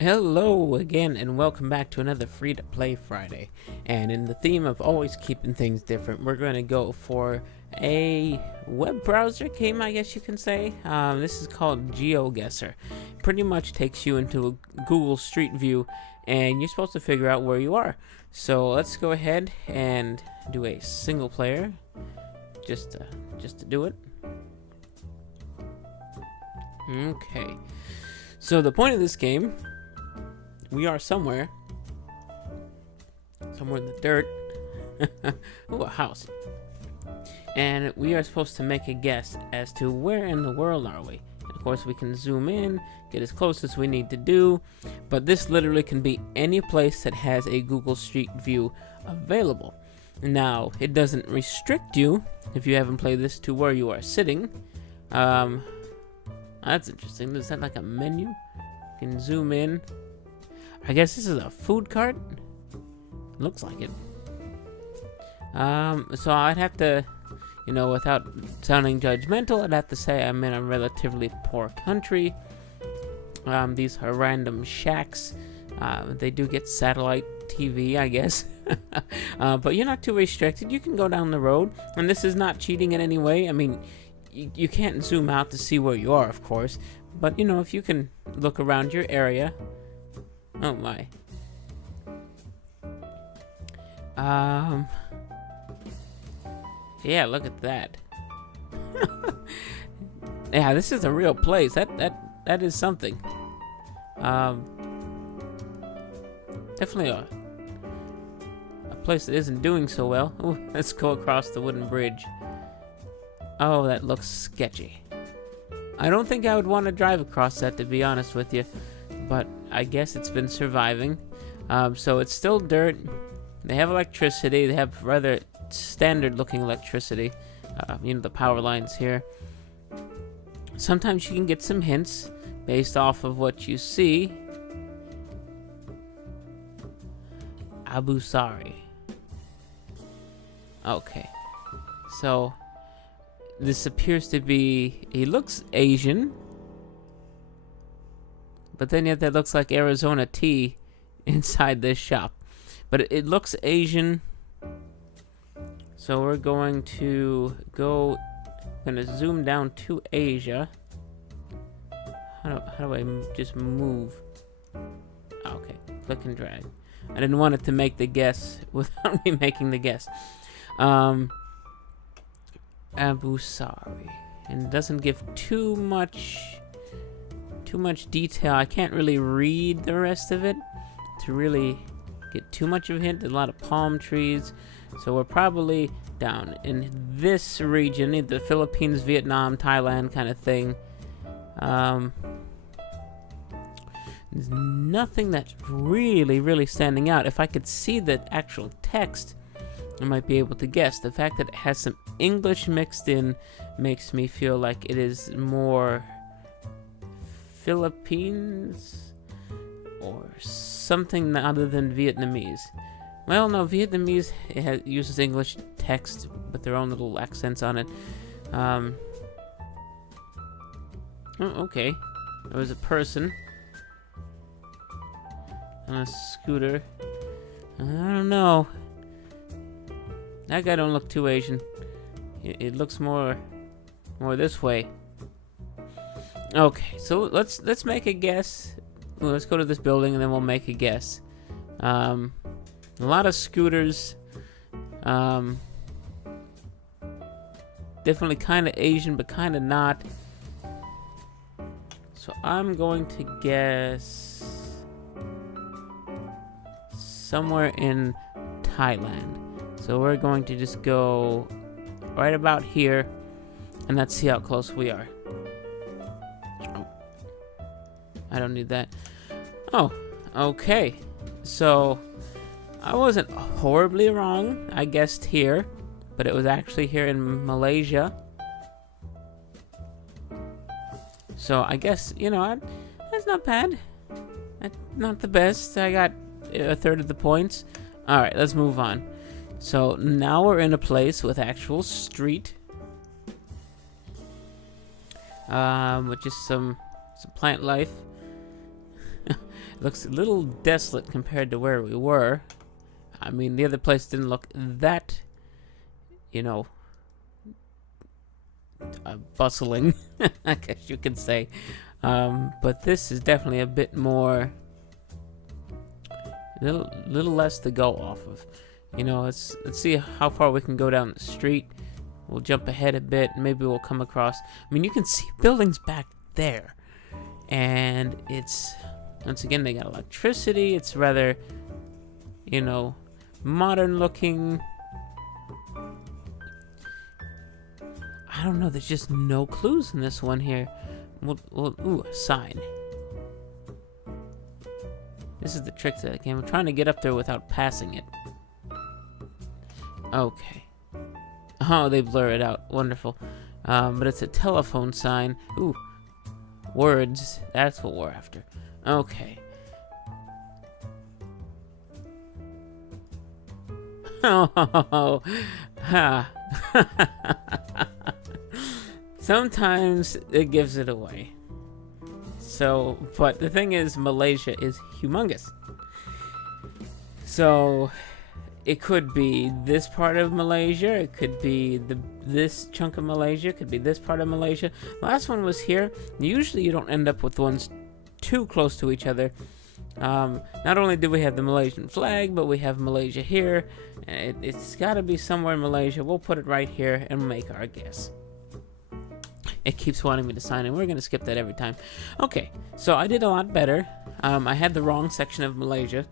Hello again, and welcome back to another Free to Play Friday. And in the theme of always keeping things different, we're going to go for a web browser game, I guess you can say. This is called GeoGuessr. Pretty much takes you into a Google Street View, and you're supposed to figure out where you are. So let's go ahead and do a single player, just to do it. Okay. So the point of this game, we are somewhere in the dirt. Ooh, a house. And we are supposed to make a guess as to where in the world are we. And of course, we can zoom in, get as close as we need to do. But this literally can be any place that has a Google Street View available. Now, it doesn't restrict you, if you haven't played this, to where you are sitting. That's interesting. Is that like a menu? You can zoom in. I guess this is a food cart. Looks like it. So I'd have to, without sounding judgmental, I'd have to say I'm in a relatively poor country. These are random shacks. They do get satellite TV, I guess. But you're not too restricted. You can go down the road, and this is not cheating in any way. I mean, you can't zoom out to see where you are, of course. But, if you can look around your area. Oh my. Yeah, look at that. Yeah, this is a real place. That is something. Definitely a place that isn't doing so well. Ooh, let's go across the wooden bridge. Oh, that looks sketchy. I don't think I would want to drive across that, to be honest with you. But I guess it's been surviving. So it's still dirt. They have electricity. They have rather standard-looking electricity. The power lines here. Sometimes you can get some hints based off of what you see. Abu Sari. Okay. So this appears to be... He looks Asian. But then yet that looks like Arizona tea inside this shop. But it looks Asian. So we're going to zoom down to Asia. How do I just move? Okay, click and drag. I didn't want it to make the guess without me making the guess. Abu Sari. And it doesn't give too much detail. I can't really read the rest of it to really get too much of a hint. A lot of palm trees. So we're probably down in this region, in the Philippines, Vietnam, Thailand kind of thing. There's nothing that's really standing out. If I could see the actual text, I might be able to guess. The fact that it has some English mixed in makes me feel like it is more Philippines or something other than Vietnamese. Well, no, Vietnamese uses English text with their own little accents on it. Oh, okay. There was a person on a scooter. I don't know. That guy don't look too Asian. It looks more this way. Okay, so let's make a guess. Well, let's go to this building and then we'll make a guess. A lot of scooters. Definitely kind of Asian, but kind of not. So I'm going to guess somewhere in Thailand. So we're going to just go right about here, and let's see how close we are. Oh, I don't need that. Oh, okay. So I wasn't horribly wrong. I guessed here, but it was actually here in Malaysia. So I guess, that's not bad. That's not the best. I got a third of the points. All right, let's move on. So now we're in a place with actual street. With just some plant life. It looks a little desolate compared to where we were. I mean, the other place didn't look that, you know, bustling, I guess you could say. But this is definitely a bit more, little less to go off of. You know, let's see how far we can go down the street. We'll jump ahead a bit. Maybe we'll come across. I mean, you can see buildings back there, and it's, once again, they got electricity. It's rather, you know, modern looking. I don't know. There's just no clues in this one here. Ooh, a sign. This is the trick to that game. I'm trying to get up there without passing it. Okay. Oh, they blur it out. Wonderful. But it's a telephone sign. Ooh. Words. That's what we're after. Okay. Oh. Ha. Sometimes it gives it away. So, but the thing is, Malaysia is humongous. So, it could be this part of Malaysia. It could be this chunk of Malaysia. It could be this part of Malaysia. Last one was here. Usually, you don't end up with ones too close to each other. Not only do we have the Malaysian flag, but we have Malaysia here. It's got to be somewhere in Malaysia. We'll put it right here and make our guess. It keeps wanting me to sign in. We're going to skip that every time. Okay, so I did a lot better. I had the wrong section of Malaysia.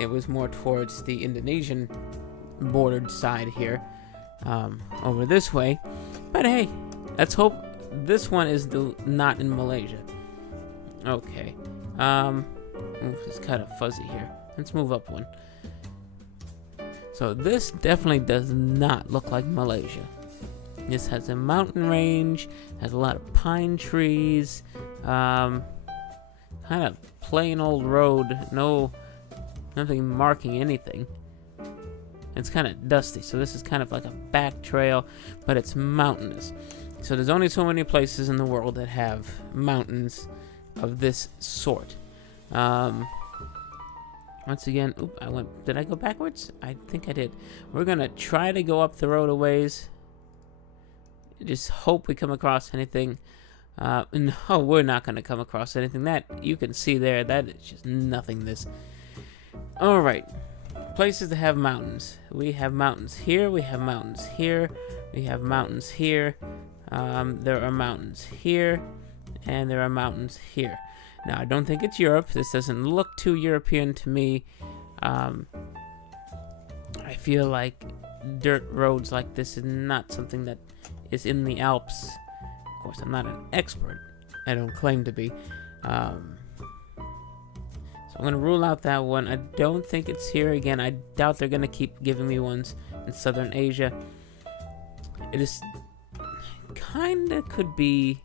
It was more towards the Indonesian bordered side here, over this way. But hey, let's hope this one is not in Malaysia. Okay. It's kind of fuzzy here. Let's move up one. So this definitely does not look like Malaysia. This has a mountain range, has a lot of pine trees, kind of plain old road, nothing marking anything. It's kind of dusty, so this is kind of like a back trail, but it's mountainous. So there's only so many places in the world that have mountains of this sort. Once again, did I go backwards? I think I did. We're gonna try to go up the road a ways. Just hope we come across anything. No, we're not going to come across anything. That you can see there, that is just nothingness. Alright, places that have mountains. We have mountains here, we have mountains here, we have mountains here. There are mountains here, and there are mountains here. Now, I don't think it's Europe. This doesn't look too European to me. I feel like dirt roads like this is not something that is in the Alps. Of course, I'm not an expert. I don't claim to be. So I'm going to rule out that one. I don't think it's here again. I doubt they're going to keep giving me ones in Southern Asia. It is kind of could be.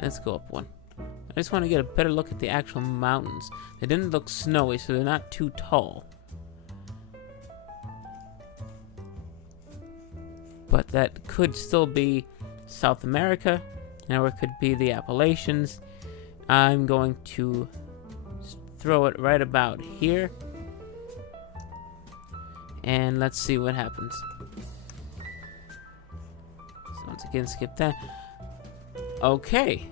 Let's go up one. I just want to get a better look at the actual mountains. They didn't look snowy, so they're not too tall. But that could still be South America, or it could be the Appalachians. I'm going to throw it right about here, and let's see what happens. So once again, skip that. Okay,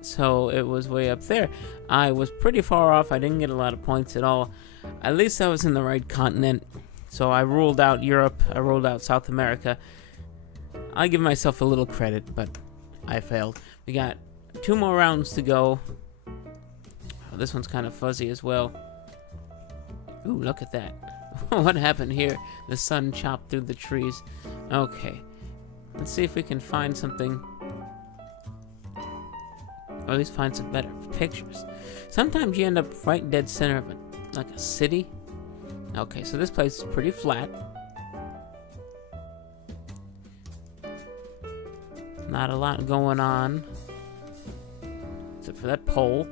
so it was way up there. I was pretty far off. I didn't get a lot of points at all. At least I was in the right continent. So I ruled out Europe. I ruled out South America. I'll give myself a little credit, but I failed. We got 2 more rounds to go. Oh, this one's kind of fuzzy as well. Ooh, look at that. What happened here? The sun chopped through the trees. Okay. Let's see if we can find something. Or at least find some better pictures. Sometimes you end up right dead center of like a city. Okay, so this place is pretty flat. Not a lot going on, except for that pole.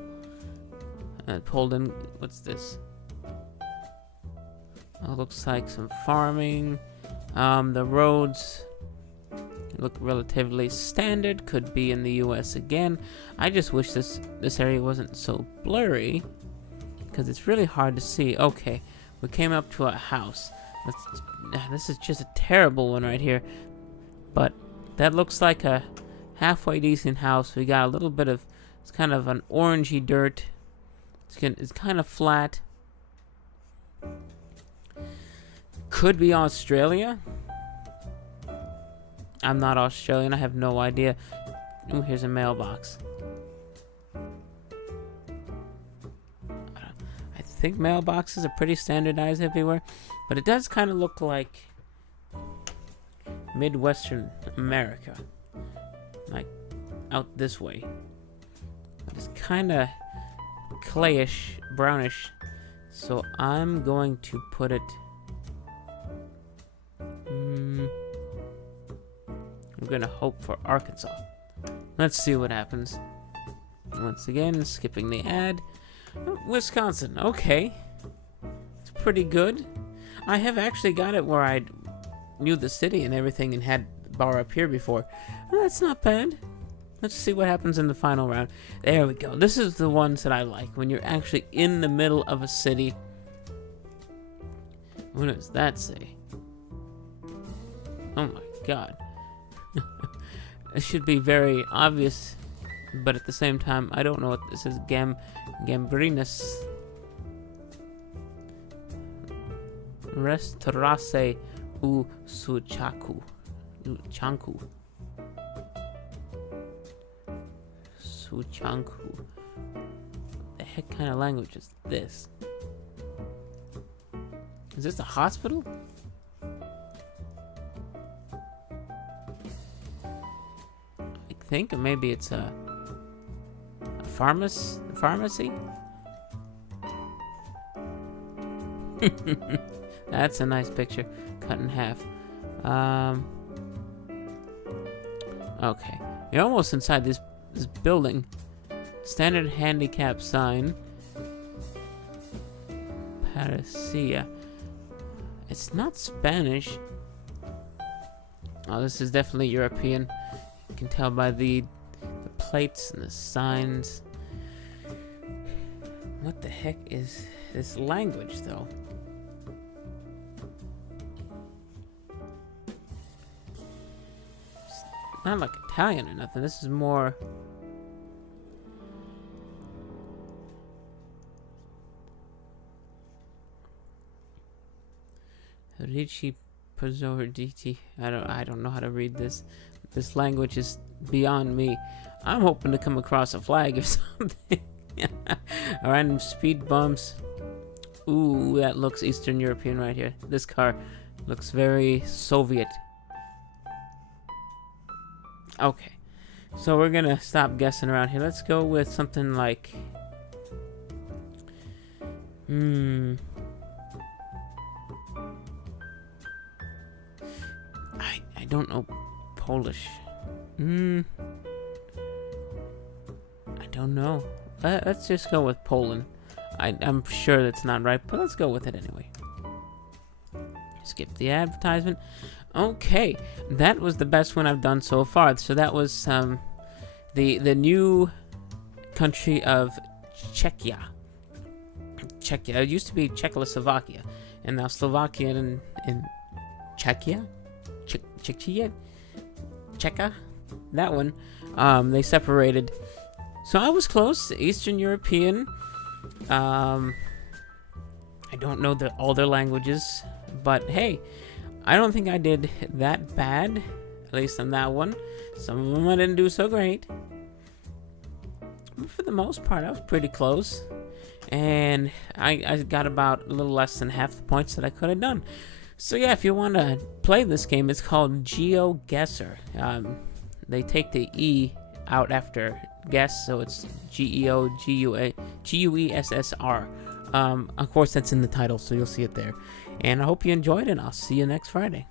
That pole didn't. What's this? Oh, looks like some farming. The roads look relatively standard. Could be in the U.S. again. I just wish this area wasn't so blurry. because it's really hard to see. Okay, we came up to a house. This is just a terrible one right here, but that looks like a halfway decent house. We got a little bit of, it's kind of an orangey dirt. It's kind of flat. Could be Australia. I'm not Australian. I have no idea. Ooh, here's a mailbox. I think mailboxes are pretty standardized everywhere, but it does kind of look like Midwestern America, like out this way. But it's kind of clayish, brownish, so I'm going to put it. I'm gonna hope for Arkansas. Let's see what happens. Once again, skipping the ad. Oh, Wisconsin. Okay, it's pretty good. I have actually got it where I knew the city and everything and had bar up here before. Well, that's not bad. Let's see what happens in the final round. There we go. This is the ones that I like, when you're actually in the middle of a city. What does that say? Oh my god. It should be very obvious, but at the same time, I don't know what this is. Gambrinus. Restaurase u Suchaku. Chanku. Suchanku. The heck kind of language is this? Is this a hospital? I think maybe it's a pharmacy? That's a nice picture. Cut in half. Okay. You're almost inside this building. Standard handicap sign. Parecia. It's not Spanish. Oh, this is definitely European. You can tell by the plates and the signs. What the heck is this language, though? It's not like Italian or nothing. This is more... Ricci Pozzorditi. I don't know how to read this. This language is beyond me. I'm hoping to come across a flag or something. Random speed bumps. Ooh, that looks Eastern European right here. This car looks very Soviet. Okay, so we're gonna stop guessing around here. Let's go with something like I don't know Polish. I don't know. Let's just go with Poland. I'm sure that's not right, but let's go with it anyway. Skip the advertisement. Okay, that was the best one I've done so far. So that was the new country of Czechia. Czechia. It used to be Czechoslovakia, and now Slovakia and Czechia. Czechia, that one. They separated. So I was close. Eastern European. I don't know all their languages, but hey, I don't think I did that bad, at least on that one. Some of them I didn't do so great, but for the most part, I was pretty close, and I got about a little less than half the points that I could have done. So yeah, if you want to play this game, it's called GeoGuessr. They take the E out after guess, so it's GeoGuessr. Of course, that's in the title, so you'll see it there. And I hope you enjoyed it. I'll see you next Friday.